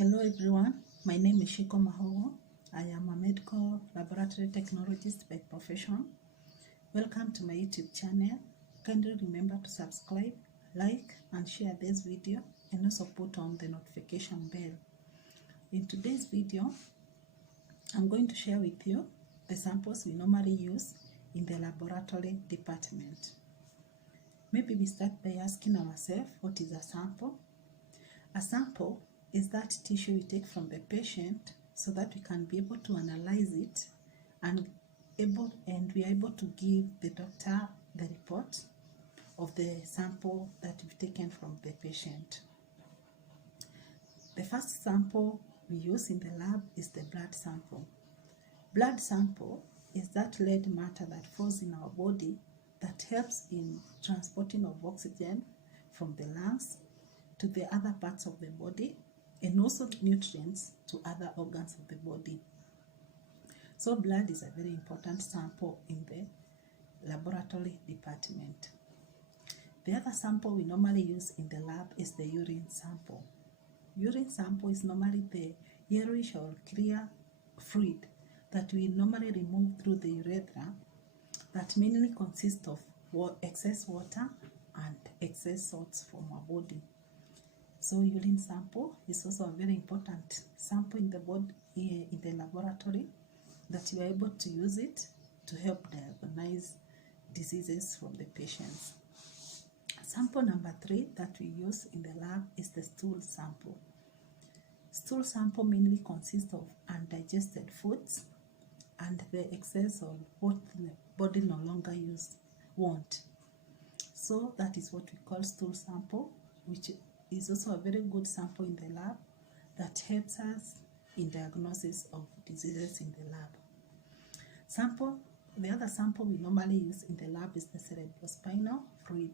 Hello everyone, my name is Shiko Mahogo. I am a medical laboratory technologist by profession. Welcome to my YouTube channel. Kindly remember to subscribe, like and share this video and also put on the notification bell. In today's video, I'm going to share with you the samples we normally use in the laboratory department. Maybe we start by asking ourselves, what is a sample? A sample is that tissue we take from the patient so that we can be able to analyze it and we are able to give the doctor the report of the sample that we've taken from the patient. The first sample we use in the lab is the blood sample. Blood sample is that red matter that falls in our body that helps in transporting of oxygen from the lungs to the other parts of the body and also nutrients to other organs of the body. So blood is a very important sample in the laboratory department. The other sample we normally use in the lab is the urine sample. Urine sample is normally the yellowish or clear fluid that we normally remove through the urethra that mainly consists of excess water and excess salts from our body. So urine sample is also a very important sample in the body, in the laboratory, that you are able to use it to help diagnose diseases from the patients. Sample number 3 that we use in the lab is the stool sample. Stool sample mainly consists of undigested foods and the excess of what the body no longer want. So that is what we call stool sample, which is also a very good sample in the lab that helps us in diagnosis of diseases in the lab. The other sample we normally use in the lab is the cerebrospinal fluid.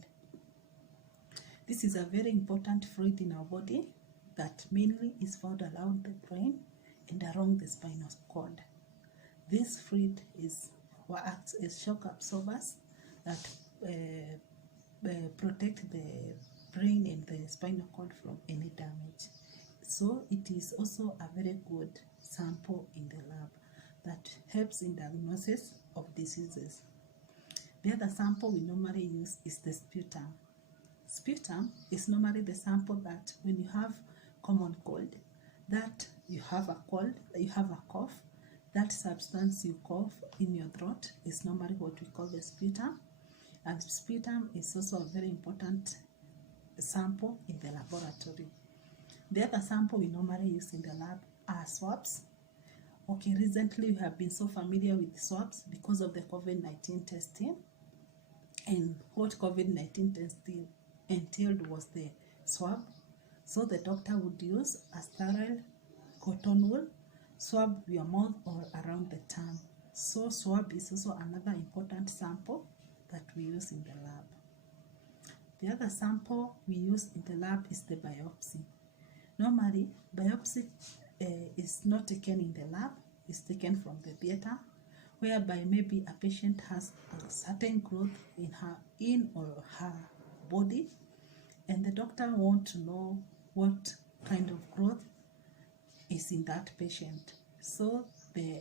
This is a very important fluid in our body that mainly is found around the brain and along the spinal cord. This fluid acts as shock absorbers that protect the brain and the spinal cord from any damage. So it is also a very good sample in the lab that helps in diagnosis of diseases. The other sample we normally use is the sputum. Sputum is normally the sample that when you have common cold, that you have a cough, that substance you cough in your throat is normally what we call the sputum. And sputum is also a very important sample in the laboratory. The other sample we normally use in the lab are swabs. Okay, recently we have been so familiar with swabs because of the COVID-19 testing. And what COVID-19 testing entailed was the swab. So the doctor would use a sterile cotton wool, swab your mouth or around the tongue. So swab is also another important sample that we use in the lab. The other sample we use in the lab is the biopsy. Normally, biopsy is not taken in the lab, it's taken from the theater, whereby maybe a patient has a certain growth in or her body, and the doctor wants to know what kind of growth is in that patient. So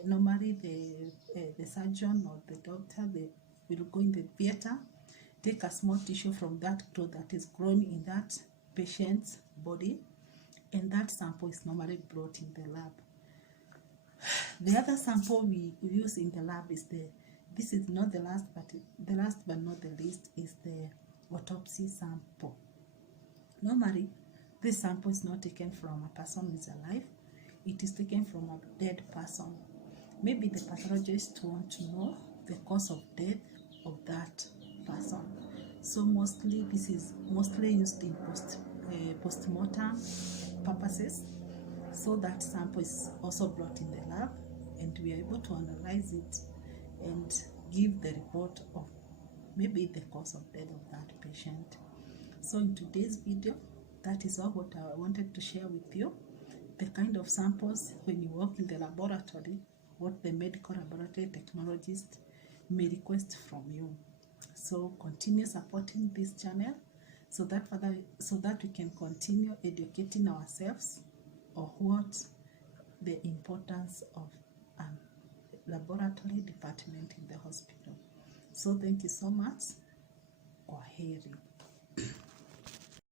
normally the surgeon or the doctor, they will go in the theater, take a small tissue from that growth that is growing in that patient's body, and that sample is normally brought in the lab. The other sample we use in the lab is this is not the last, but the last but not the least is the autopsy sample. Normally, this sample is not taken from a person who is alive, it is taken from a dead person. Maybe the pathologist wants to know the cause of death of that person. So mostly this is mostly used in post-mortem purposes. So that sample is also brought in the lab and we are able to analyze it and give the report of maybe the cause of death of that patient. So in today's video, that is all what I wanted to share with you. The kind of samples when you work in the laboratory, what the medical laboratory technologist may request from you. So continue supporting this channel so that we can continue educating ourselves or what the importance of laboratory department in the hospital. So thank you so much. Kwaheri.